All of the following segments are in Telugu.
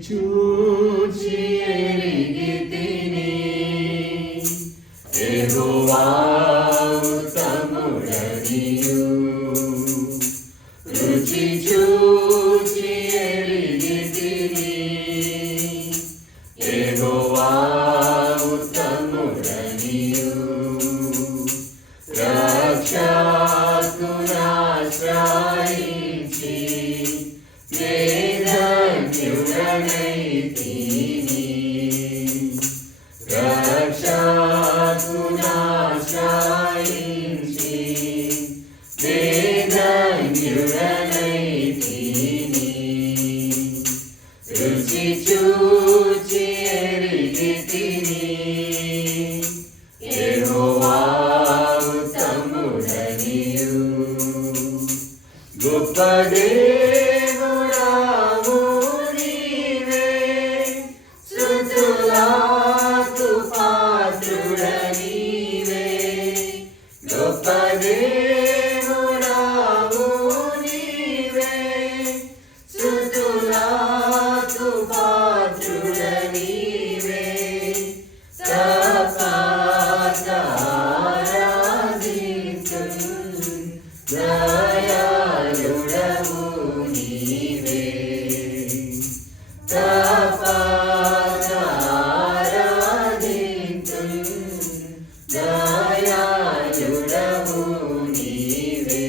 చూచి ఎరిగితిని యెహోవా ఉత్తముడనియు రుచి చూచి ఎరిగితిని యెహోవా ఉత్తముడనియు రక్షకునాశ్రయించి వేదన్యుడనైతిని రక్షకునాశ్రయించి వేదన్యుడనైతిని రుచి చూచి ఎరిగితిని యెహోవా ఉత్తముడనియు గొప్ప దేవుడవు నీవే స్తుతులకు పాత్రుడనీవే గొప్ప దేవుడవు నీవే స్తుతులకు పాత్రుడనీవే తప్పక ఆరాధింతును దయాళుడవు నీవే తప్పక ఆరాధింతును దయాళుడవు నీవే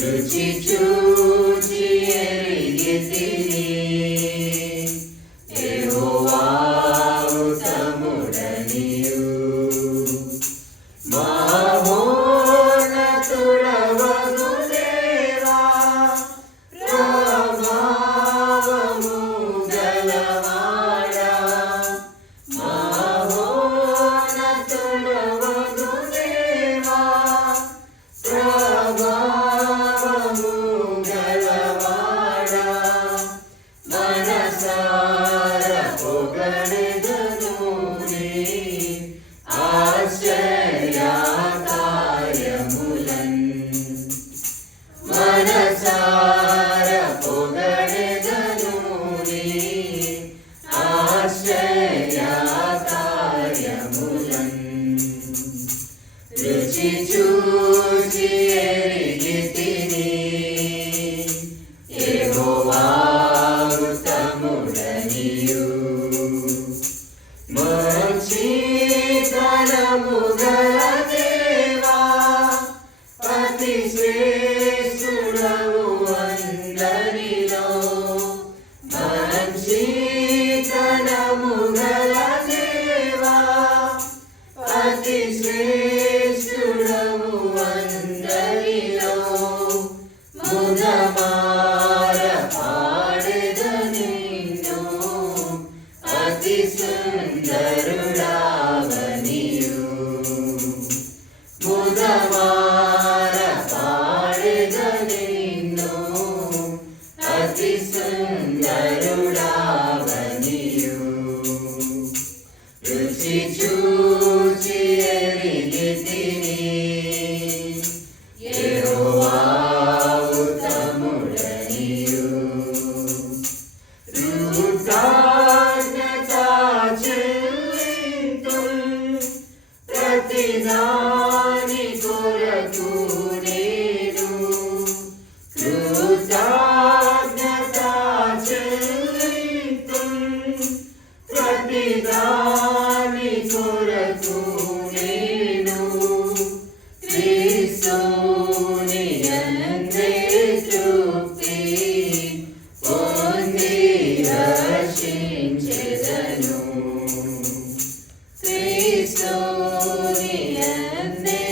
రుచి చూచి ఎరిగితిని యెహోవా ఉత్తముడనియు మహోన్నతుడవగు దేవా ప్రభావము గలవాడా మహోన్నతుడవగు దేవా ప్రభావము గలవాడా మనసార పొగడెదను నీ ఆశ్చర్యకార్యములన్ మనసార పొగడెదను నీ ఆశ్చర్యకార్యములన్ రుచి చూచి ఎరిగితిని యెహోవా ఉత్తముడనియు మంచితనము గల దేవా అతి శ్రేష్ఠుడవు అందరిలో మంచితనము గల దేవా అతి శ్రేష్ఠుడవు అందరిలో ముదమార పాడెదనిన్ను అతి సుందరుడావనియు ముదమార పాడెదనిన్ను అతి సుందరుడావనియు రుచి చూచి ఎరిగితిని యెహోవా ఉత్తముడనియు కృతజ్ఞత చెల్లింతును ప్రతిదాని కొరకు నేను కృతజ్ఞత చెల్లింతును ప్రతిదాని కొరకు నేను క్రీస్తుని యందే తృప్తి పొంది రక్షించెదను క్రీస్తుని యందే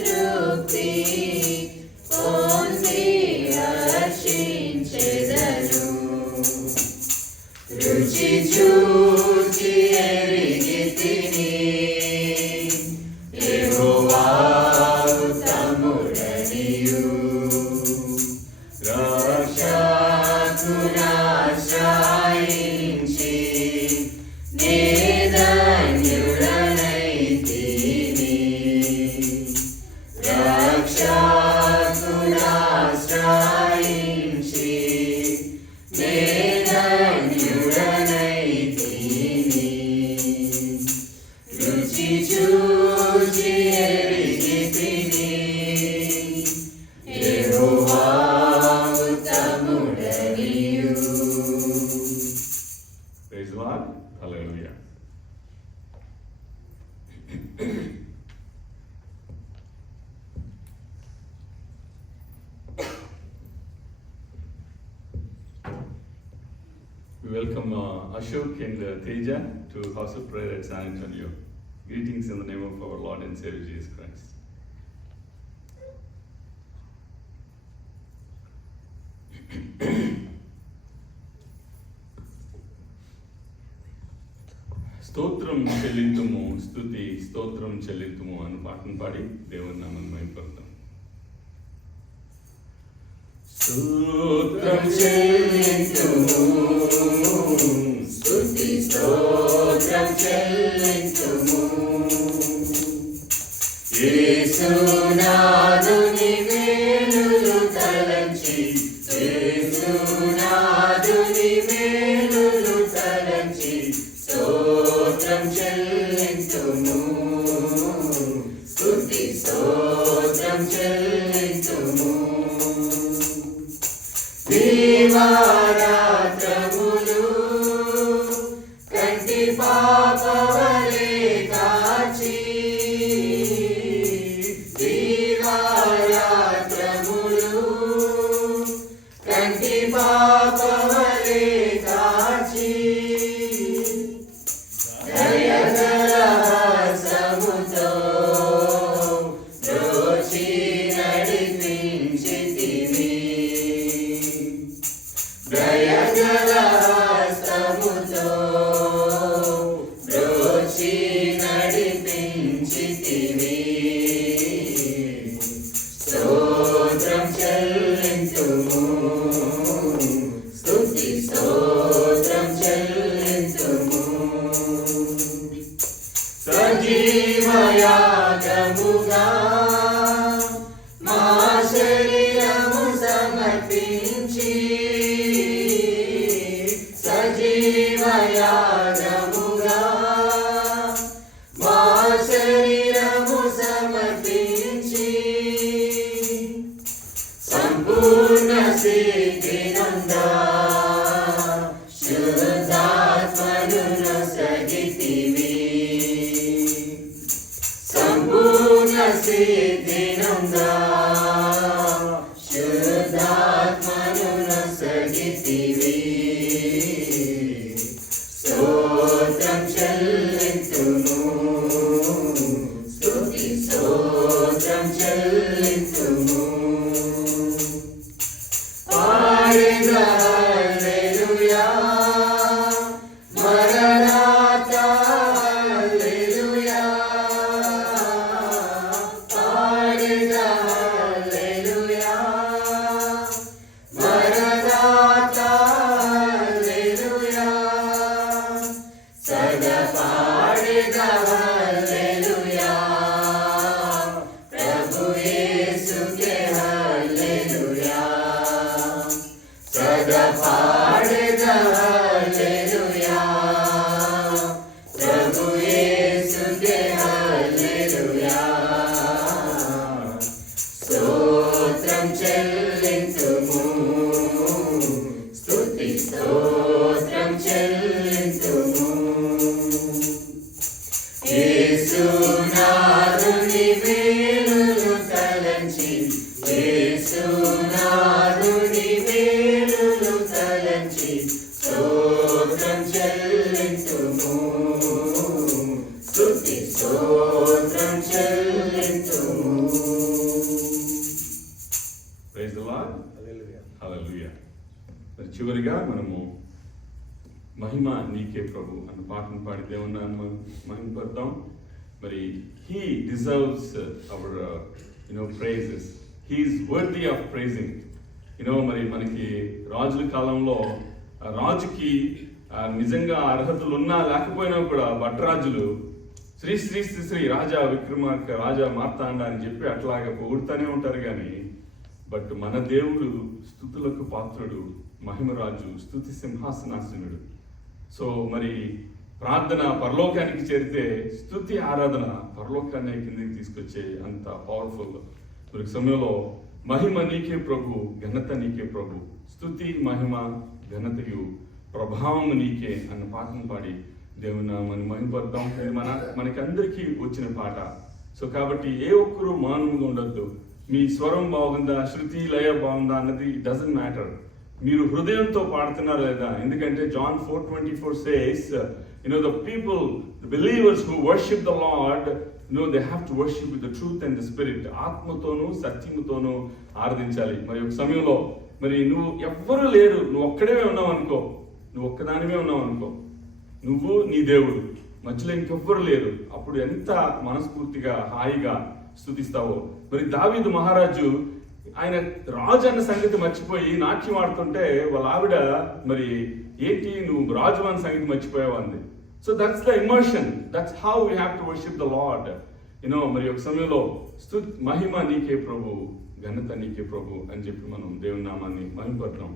తృప్తి పొంది రక్షించెదను రుచి చూచి ఎరిగితిని యెహోవా ఉత్తముడనియు రక్షకునాశ్రయించి వేదన్యుడనైతిని రక్షకునాశ్రయించి వేద We welcome Ashok and Teja to House of Prayer at San Antonio. Greetings in the name of our Lord and Savior Jesus Christ. స్తోత్రం చెల్లింతుము, స్తుతి స్తోత్రం చెల్లింతుము అని పాటను పాడి దేవుని నామమును మహిమపరుద్దాం. స్తోత్రం చెల్లింతుము, స్తుతి స్తోత్రం చెల్లింతుము, యేసునాథుని మేలులు తలంచి, యేసునాథుని మేలులు తలంచి స్తోత్రం చెల్లింతుము, స్తుతి స్తోత్రం చెల్లింతుము. దీవారాత్రములు కంటి పాపవలే కాచి, దీవారాత్రములు కంటి పాపవలే కాచి, దయగల హస్తముతో బ్రోచి నడిపించితివి, దయగల హస్తముతో బ్రోచి నడిపించితివి. స్తోత్రం చెల్లింతుము, స్తుతి స్తోత్రం చెల్లింతుము. సజీవయాగముగా మా శరీరము సమర్పించి, సజీవయాగముగా మా శరీరము సమర్పించి, సంపూర్ణ సిద్ధినందా శుద్ధాత్మను నొసగితివి, సంపూర్ణ సిద్ధినందా శుద్ధాత్మను నొసగితివి. స్తోత్రం చెల్లింతుము, స్తుతి స్తోత్రం చెల్లింతుము. పాడెదా హల్లెలూయా, మరణాతా హల్లెలూయా, పాడెదా హల్లెలూయా, మరణాతా హల్లెలూయా, సదా పాడెదా హల్లెలూయా, ప్రభు యేసుకే హల్లెలూయా, సదా పాడెదా హల్లెలూయా, ప్రభు యేసుకే హల్లెలూయా. స్తోత్రం చెల్లింతుము, స్తుతి స్తోత్రం చెల్లింతుము. యేసునాథుని మేలులు తలంచి, యేసునాథుని మేలులు తలంచి స్తోత్రం చెల్లింతుము, స్తుతి స్తోత్రం చెల్లింతుము. Praise the lord. హల్లెలూయా. మరి చివరిగా మనము మహిమ నీకే ప్రభు అన్న పాటను పాడి దేవుని నామమును మహిమపరుద్దాం. మరి he deserves our praises. He is worthy of praising. మరి మనకి రాజుల కాలంలో రాజుకి నిజంగా అర్హతలు ఉన్నా లేకపోయినా కూడా భట్రాజులు శ్రీ శ్రీ శ్రీ శ్రీ రాజా విక్రమార్క రాజా మార్తాండ అని చెప్పి అట్లాగా పొగుడుతూనే ఉంటారు. కానీ బట్ మన దేవుడు స్తుతులకు పాత్రుడు, మహిమరాజు, స్తుతి సింహాసనాసనుడు. సో మరి ప్రార్థన పరలోకానికి చేరితే స్తుతి ఆరాధన పరలోకాన్ని కిందకి తీసుకొచ్చే అంత పవర్ఫుల్. మరి సమయంలో మహిమ నీకే ప్రభు, ఘనత నీకే ప్రభు, స్తుతి మహిమ ఘనతయు ప్రభావం నీకే అన్న పాటను పాడి దేవుని నామమును మహిమపరుద్దాం. ఇది మనకందరికీ వచ్చిన పాట. సో కాబట్టి ఏ ఒక్కరూ మౌనంగా ఉండొద్దు. మీ స్వరం బాగుందా, శృతి లయ బాగుందా అన్నది డజంట్ మ్యాటర్. మీరు హృదయంతో పాడుతున్నారా లేదా? ఎందుకంటే John 4:24 says, the people, the believers who worship the Lord, they have to worship with the truth and the spirit. ఆత్మతోనూ సత్యముతోనూ ఆరాధించాలి. మరి ఒక సమయంలో మరి నువ్వు ఎవ్వరూ లేరు, నువ్వు ఒక్కడే ఉన్నావు అనుకో, నువ్వు ఒక్కదానివే ఉన్నావు అనుకో, నువ్వు నీ దేవుడు, మధ్యలో ఇంకెవ్వరు లేరు, అప్పుడు ఎంత మనస్ఫూర్తిగా హాయిగా స్తుతిస్తావో. మరి దావీదు మహారాజు ఆయన రాజు అన్న సంగతి మర్చిపోయి నాట్యం ఆడుతుంటే వాళ్ళ ఆవిడ మరి ఏంటి నువ్వు రాజు అన్న సంగతి మర్చిపోయావు అంది. So that's the emotion, that's how we have to worship the lord. మరి ఒక సమయంలో మహిమ నీకే ప్రభు, ఘనత నీకే ప్రభు అని చెప్పి మనం దేవుని నామాన్ని మహిమపడతాం.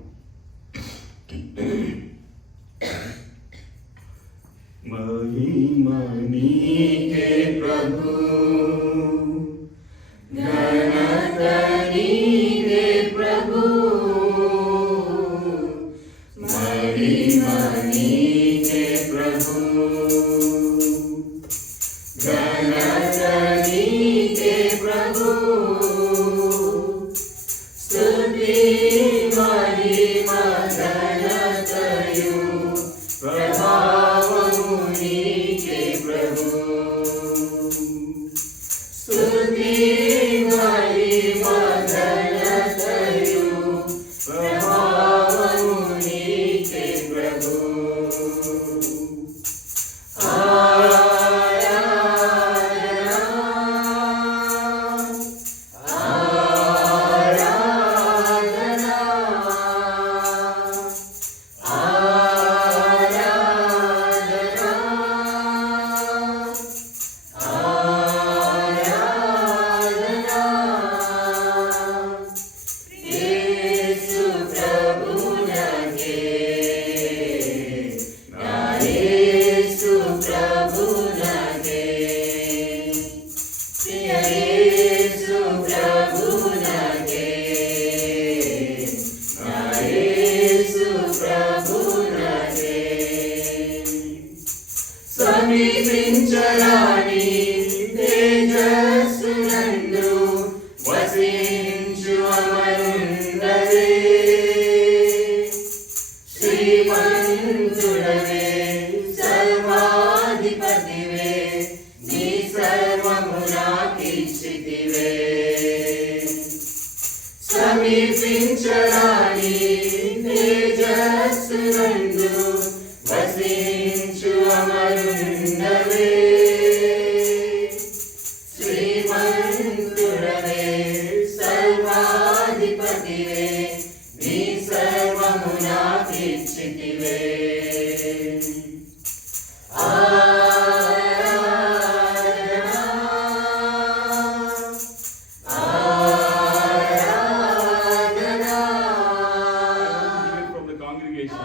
మహిమ నీకే ప్రభు, ఘనత నీకే ప్రభు, మహిమ నీకే ప్రభు, ఘనత నీకే ప్రభు, స్తుతి మహిమ ఘనతయు ప్రభావము నీకే ప్రభు, స్తుతి మహిమ ఘనతయు ప్రభావము నీకే ప్రభు. సమీపించరాని తేజస్సునందు వసించు అమరుండవే, శ్రీమంతుడవే సర్వాధిపతివే, నీ సర్వము నాకిచ్చితివే. సమీపించరాని తేజస్సునందు వసించు అమరుండవే, శ్రీమంతుడవే సర్వాధిపతివే, నీ సర్వము నాకిచ్చితివే. From the congregation.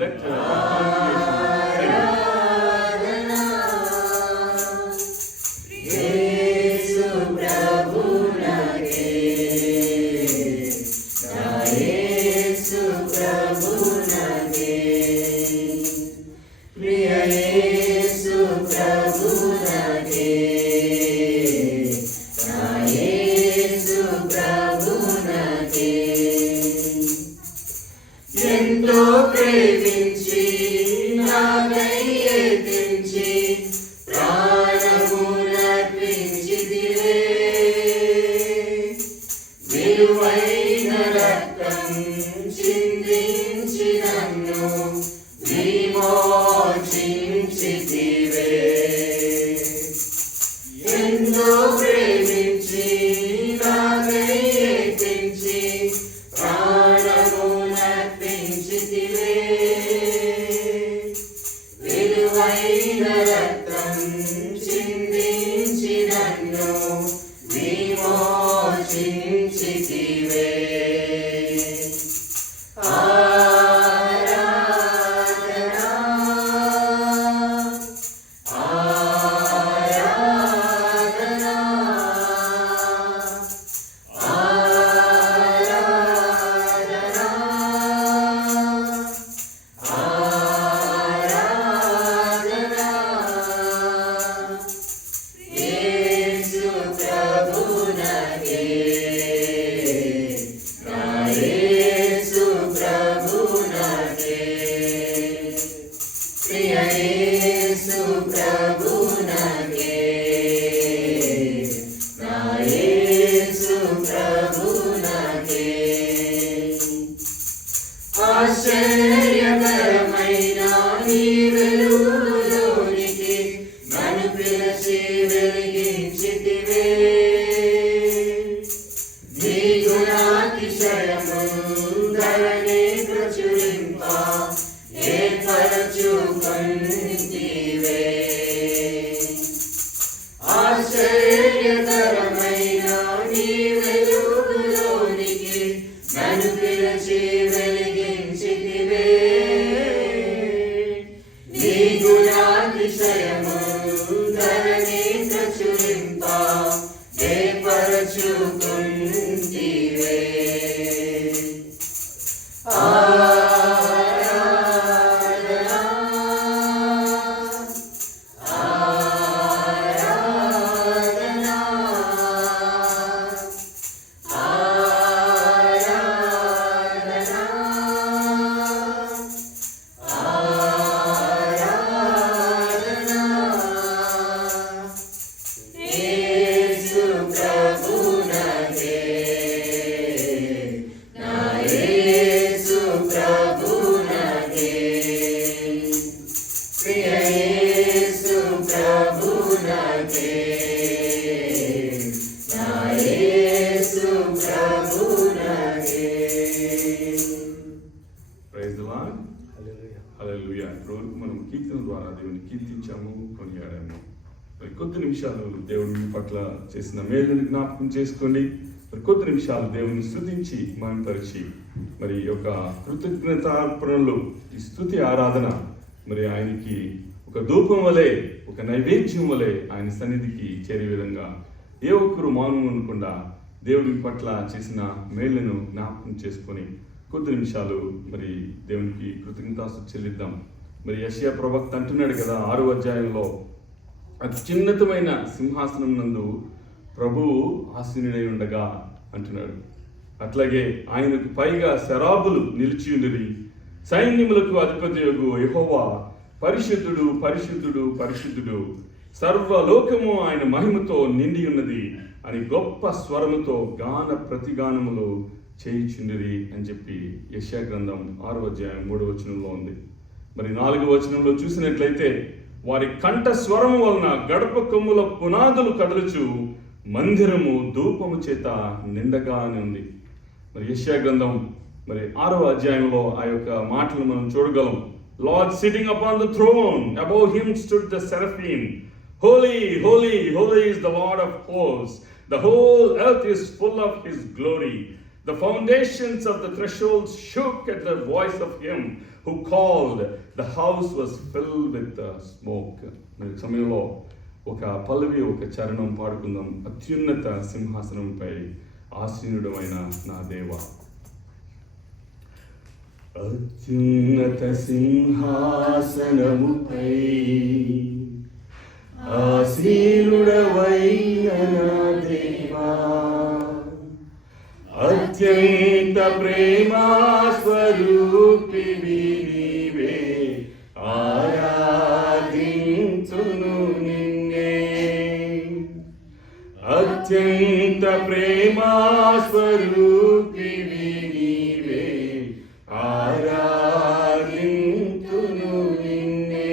Let the యేసు ప్రభునకే, నా యేసు ప్రభునకే, ప్రియ యేసు ప్రభునకే, నా యేసు ప్రభునకే, ఎంతో ప్రేమించి నాకై ఎదించి ప్రాణమునర్పించితివే, విలువైన రక్తం చిందించి నన్ను విమోచించితివే. ఎంతో ప్రేమించి నాకై ఎదించి ప్రాణమునర్పించితివే, విలువైన రక్తం చిందించి నన్ను విమోచించితివే. ఆరాధనా ఆశ్చర్యకరమైన నీ వెలుగులోనికి నన్ను పిలిచి వెలిగించితివే. నీ గుణాతిశయము ధరణి ప్రచురింప ఏర్పరచుకొంటివే. ఆశ్చర్యకరమైన నీ వెలుగులోనికి నన్ను పిలిచి వెలిగించితివే. నీ గుణాతిశయము ధరణి ప్రచురింప ఏర్పరచుకొంటివే. Praise the lord. హల్లెలూయా. రోజు మనం కీర్తన ద్వారా దేవుని కీర్తించాము, కొనియాడాము. మరి కొద్ది నిమిషాలు దేవుడి మీ పట్ల చేసిన మేలుని జ్ఞాపకం చేసుకోండి. మరి కొద్ది నిమిషాలు దేవుని స్తుతించి మహిమపరిచి మరి యొక్క కృతజ్ఞతార్పణలు, ఈ స్తుతి ఆరాధన మరి ఆయనకి ఒక ధూపం వలె, ఒక నైవేద్యం వలె ఆయన సన్నిధికి చేరే విధంగా ఏ ఒక్కరు మౌనం అనకుండా దేవుడి పట్ల చేసిన మేళ్లను జ్ఞాపకం చేసుకొని కొద్ది నిమిషాలు మరి దేవునికి కృతజ్ఞతాస్తుతి చెల్లిద్దాం. మరి యెషయా ప్రవక్త అంటున్నాడు కదా 6వ అధ్యాయంలో, అత్యున్నతమైన సింహాసనం నందు ప్రభువు ఆసీనుడై ఉండగా అంటున్నాడు. అట్లాగే ఆయనకు పైగా శరాబులు నిలిచియుండిరి. సైన్యములకు అధిపతియగు యెహోవా పరిశుద్ధుడు, పరిశుద్ధుడు, పరిశుద్ధుడు, సర్వలోకము ఆయన మహిమతో నిండి ఉన్నది అని గొప్ప స్వరముతో గాన ప్రతిగానములు చేయుచుండిరి అని చెప్పి యెషయా గ్రంథం 6వ అధ్యాయం 3వ వచనంలో ఉంది. మరి 4వ వచనంలో చూసినట్లయితే, వారి కంఠ స్వరము వలన గడప కొమ్ముల పునాదులు కదలుచు మందిరము ధూపము చేత నిండగానే ఉంది. మరి యెషయా గ్రంథం మరి 6వ అధ్యాయంలో ఆ యొక్క మాటలు మనం చూడగలం. Lord sitting upon the throne, above him stood the seraphim. Holy, holy, holy is the Lord of hosts. The whole earth is full of his glory. The foundations of the thresholds shook at the voice of him who called. The house was filled with the smoke. మరి సమయంలో ఒక పల్లవి, ఒక చరణం పాడుకుందాం. అత్యున్నత సింహాసనంపై ఆసీనుడమైన నా దేవా. అత్యున్నత సింహాసనముపై ఆసీనుడవైన నా దేవా, అత్యంత ప్రేమా స్వరూపివి నీవే, ఆరాధించును నిన్నే. అత్యంత ప్రేమా స్వరూపివి నీవే, ఆరాధించును నిన్నే.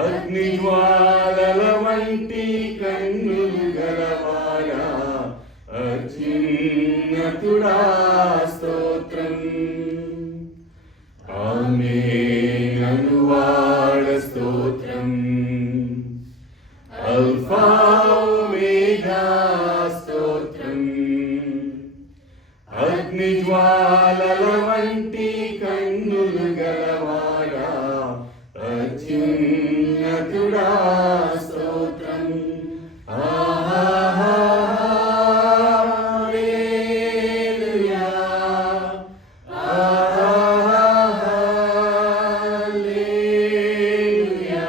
అగ్నిజ్వాలల వంటి కన్నులు గలవాడా, అత్యున్నతుడా స్తోత్రం. ఆమేన్. జ్వాలల వంటి కన్నులు గలవాడా, అత్యున్నతుడా స్తోత్రం. హల్లెలూయా, హల్లెలూయా, హల్లెలూయా,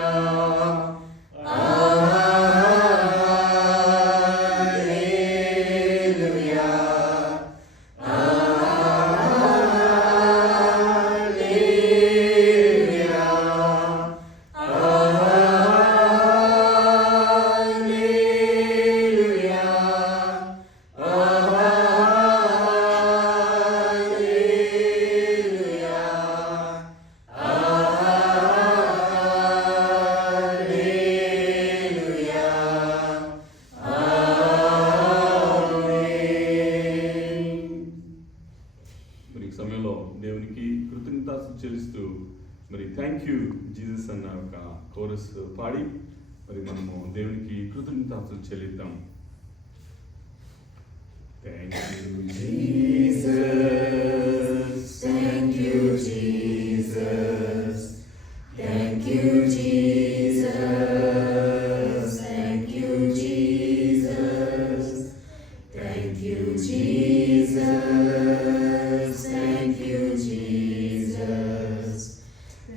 మరి ఈ సమయంలో దేవునికి కృతజ్ఞతాస్తుతులు చెల్లిస్తూ మరి థ్యాంక్ యూ జీసస్ అన్న ఒక కోరస్ పాడి మరి మనము దేవునికి కృతజ్ఞతాస్తుతులు చెల్లిద్దాం. Thank you Jesus, thank you, Jesus. Thank you, Jesus. Thank you, Jesus. Thank you, Jesus. Thank you, Jesus.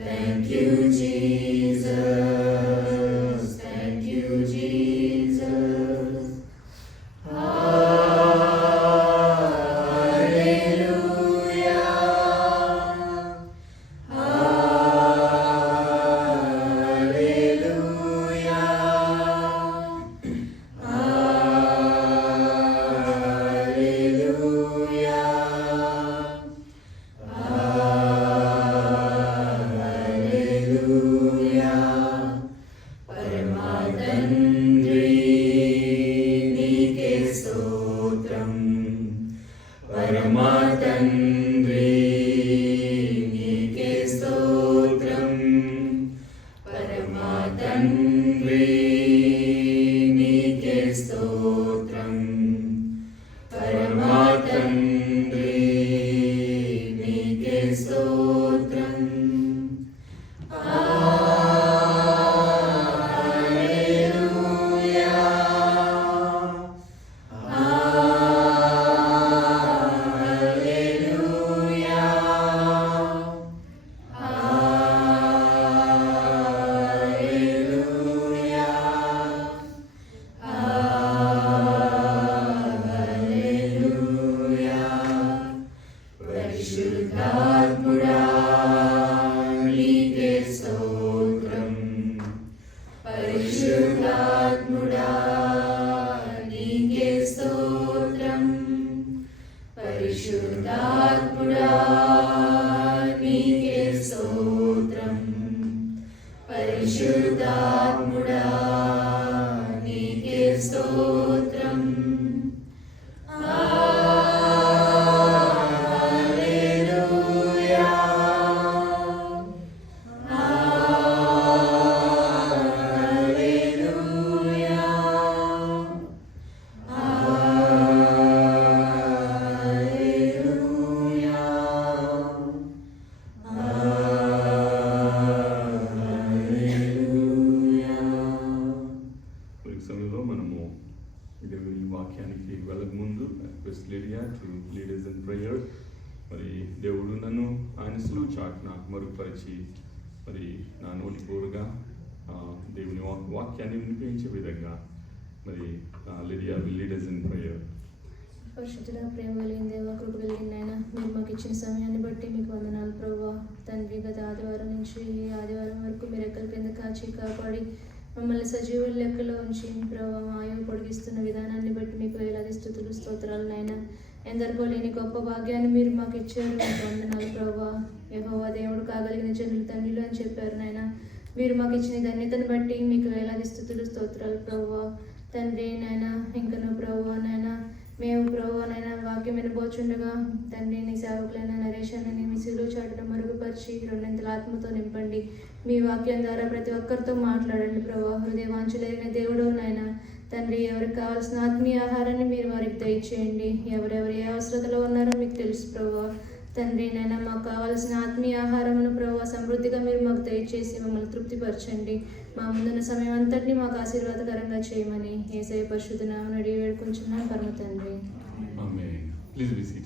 Thank you, Jesus. Thank you, Jesus. పరమా తండ్రి నీకే స్తోత్రం, పరమా తండ్రి నీకే స్తోత్రం, పరమా తండ్రి నీకే స్తోత్రం. పరిశుద్ధాత్ముడా నీకే స్తోత్రం, పరిశుద్ధాత్ముడా నీకే స్తోత్రం, పరిశుద్ధాత్ముడా నీకే స్తోత్రం, పరిశుద్ధాత్ముడా నీకే స్తోత్రం. ఈ సమయంలో మనము దేవుని వాక్యానికి వెళ్ళక ముందు request Lydia to leaders in prayer. మరి దేవుడు నన్ను ఆయన సులువు చాటున మరుగుపరిచి మరి నా నోటి కోరుగా దేవుని వాక్యాన్ని వినిపించే విధంగా మరి Lydia will leaders in prayer. పరిశుద్ధుల ప్రేమ కలిగిన దేవ, కృప కలిగిన నాయన, మీరు మాకు ఇచ్చిన సమయాన్ని బట్టి మీకు వందనాలు ప్రభువా. తండ్రి, గత ఆదివారం నుంచి ఈ ఆదివారం వరకు మీరు ఎక్కల కింద కాచి కాపాడి మమ్మల్ని సజీవుల లెక్కలో ఉంచి ప్రభావ ఆయువు పొడిగిస్తున్న విధానాన్ని బట్టి మీకు వేలాది స్తుతులు స్తోత్రాలు నాయన. ఎందరికో లేని గొప్ప భాగ్యాన్ని మీరు మాకు ఇచ్చారు, మీకు వందనాలు ప్రభువా. యెహోవా దేవుడు కాగలిగిన జనులు తండ్రులు అని చెప్పారు నాయన. మీరు మాకు ఇచ్చిన ధన్యతను బట్టి మీకు వేలాది స్తుతులు స్తోత్రాలు ప్రభువా. తండ్రి నాయన, ఇంకను ప్రభువా నాయన, మేము ప్రభువనైనా వాక్యం వినబోచుండగా తండ్రి నీ సేవకులైన నరేషన్ని మీ సిలువ చాటున మరుగుపరిచి రెండింతల ఆత్మతో నింపండి. మీ వాక్యం ద్వారా ప్రతి ఒక్కరితో మాట్లాడండి ప్రభా. హృదయవాంఛలైన దేవుడు నాయన తండ్రి, ఎవరికి కావాల్సిన ఆత్మీయ ఆహారాన్ని మీరు వారికి దయచేయండి. ఎవరెవరు ఏ అవసరతలో ఉన్నారో మీకు తెలుసు ప్రభా. తండ్రి నైనా మాకు కావాల్సిన ఆత్మీయ ఆహారమును ప్రభావ సమృద్ధిగా మీరు మాకు దయచేసి మమ్మల్ని తృప్తిపరచండి. మా ముందున్న సమయం అంతటినీ మాకు ఆశీర్వాదకరంగా చేయమని యేసయ్య పరిశుద్ధ నామమున అడిగి వేడుకుంటున్నాను పరమ తండ్రి. ఆమేన్. Please be seated.